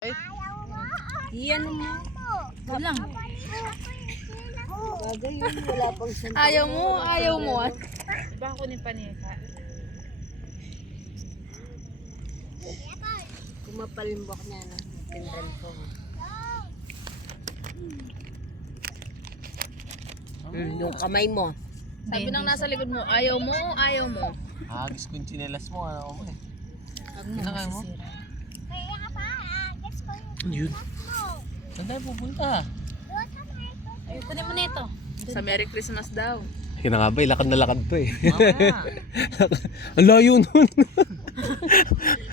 Ay, Yan mo. Lang. Bagay yun, wala pang santo. ayaw mo. Ba ako ni Panika? Kumapalimbok niya na. Pindan ko. Yung kamay mo. Sabi nang nasa likod mo, ayaw mo. Agis ko yung tsinelas mo, ano mo eh. Huwag mo Kinakain mo? masisira. Yun. Saan tayo pupunta? Ay, kunin mo na ito. Sa Merry Christmas daw. Kaya nga ba, lakad na lakad to eh. Mamaya. Ang layo nun.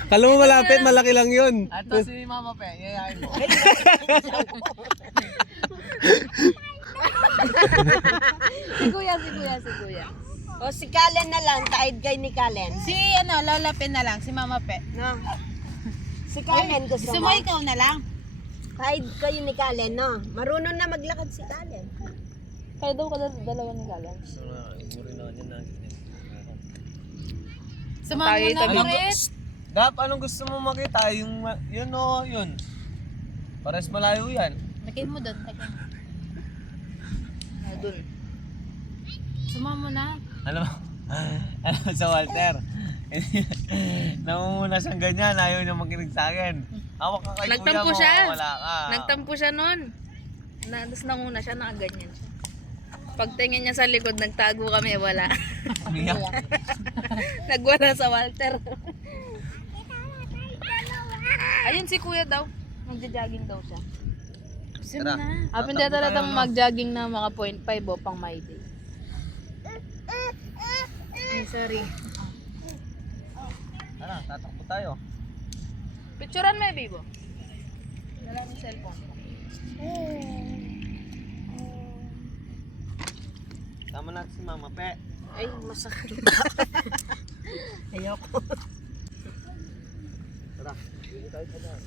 Kala mo malapit, malaki lang yun. Ato si Mama Pe, yayain mo. Si kuya. O si Kalen na lang, taid kay ni Kalen. Si Lola Pe na lang, si Mama Pe. No? Si Kalen gusto Gusto mo? mo ikaw na lang? Taid kayo ni Kalen, no? Marunong na maglakad si Kalen. Kaya daw dalawa ni Galang. Siguro na yan na. Samahan mo na, Tayo, Marit. Dap, anong gusto mo makita? Yung, yun o, yun. Pares malayo yan. Lagay mo doon. Doon. Samahan mo na. Alam mo sa Walter. Namumuna siyang ganyan, ayaw niya makinig sa akin. Awak ka kay kuya Nagtampo mo, siya. wala ka. Nagtampo siya noon. Tapos nanguna siya, nakaganyan siya. Pagtingin niya sa likod, nagtago kami, wala. Umiyak. Nagwala sa Walter. Ayun si kuya daw. Magja-jogging daw siya. Gusto mo Tara. na. Apin din talatang mag-jogging na mga 0.5 o pang my day. Ay, sorry. Tara, tatakbo tayo. Picturean mo, Bibo. Dala mo yung cellphone. Tama natin si Mama Pe. Ay, masakit. Ayoko. Tara, dito tayo sa daan.